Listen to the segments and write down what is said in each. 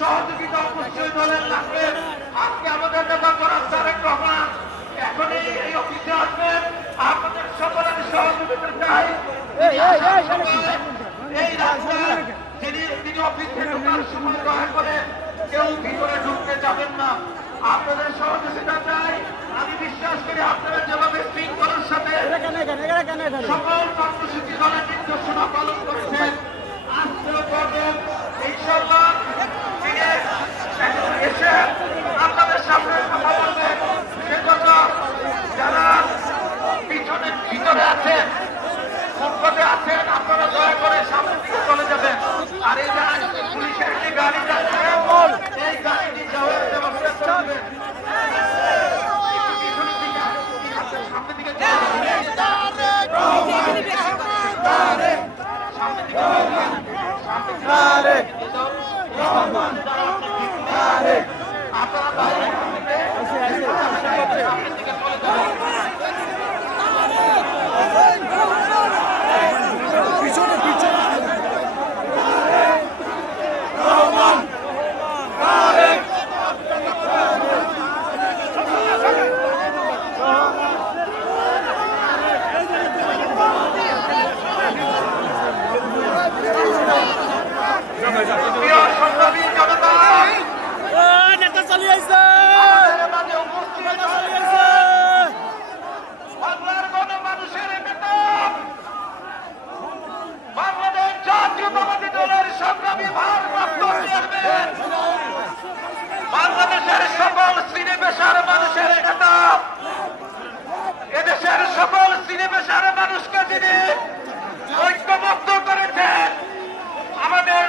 সহযোগিতা অবশ্যই দলের লাগবে। আজকে আমাদের নেতা করার তারেক রহমান এখনই এই অফিসে আসবেন। আপনাদের সকলের সহযোগিতা চাই। এই রাস্তায় তিনি অফিসে ঢোকার সময় দয়া করে কেউ ভিতরে ঢুকতে যাবেন না। আপনাদের সহযোগিতা চাই। আমি বিশ্বাস করি আপনারা যেভাবে শৃঙ্খলার সাথে সকল কর্মসূচি দলের নির্দেশনা পালন করেছেন, আজকেও করবেন ইনশাআল্লাহ। এসে আপনাদের সামনে কথা বলবেন সে কথা যারা ভিতরে আছেন, ফুটপাতে আছেন, আপনারা দয়া করে সামনের দিকে চলে যাবেন। আর এই পুলিশের একটি গাড়ি যাচ্ছে, এই গাড়িটি যাওয়ার ব্যবস্থা করবেন। সামনের দিকে বাংলাদেশের সকল শ্রেণী পেশার মানুষের নেতা, এদেশের সকল শ্রেণী পেশার মানুষকে তিনি ঐক্যবদ্ধ করেছেন। আমাদের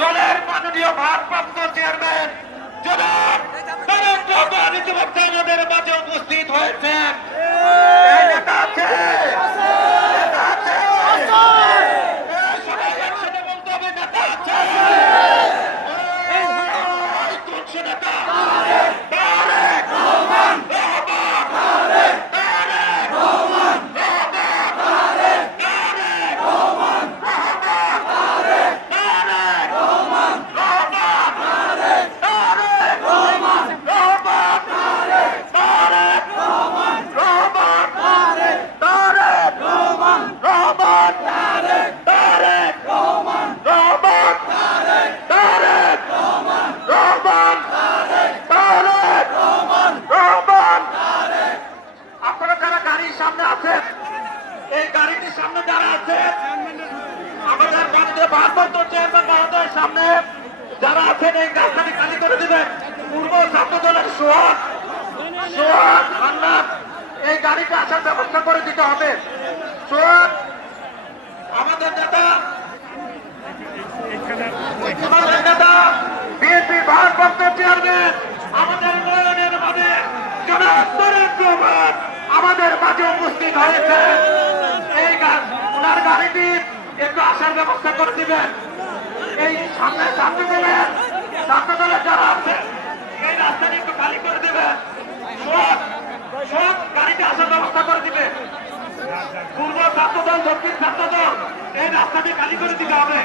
দলের মাননীয় ভারপ্রাপ্ত চেয়ারম্যান জনাব তারেক রহমান ইতিমধ্যে আমাদের মাঝে উপস্থিত হয়েছেন। এই নেতা আছে, সবাই একসাথে বলতে হবে নেতা আছে। এই গাড়িটির সামনে যারা আছে, আমাদের মাননীয় ভারপ্রাপ্ত চেয়ারম্যান মহোদয়ের সামনে যারা আছেন, এই রাস্তাটি খালি করে দিবেন। পূর্ব ছাত্র দলের সোহাগ হান্নান এই গাড়িটা আসার ব্যবস্থা করে দিতে হবে। সোহাগ আমাদের নেতা বিএনপি ভারপ্রাপ্ত চেয়ারম্যান, আমাদের নয়নের মাঝে জনাব তারেক রহমান আমাদের মাঝে উপস্থিত হয়েছে। এই ওনার গাড়িটি একটু আসার ব্যবস্থা করে দিবেন। এই সামনে ছাত্র দলের যারা আছে এই রাস্তাটি একটু খালি করে দিবেন। সব গাড়িতে আসার ব্যবস্থা করে দিবে। পূর্ব ছাত্র দল, দক্ষিণ ছাত্র দল এই রাস্তাটি খালি করে দিতে হবে।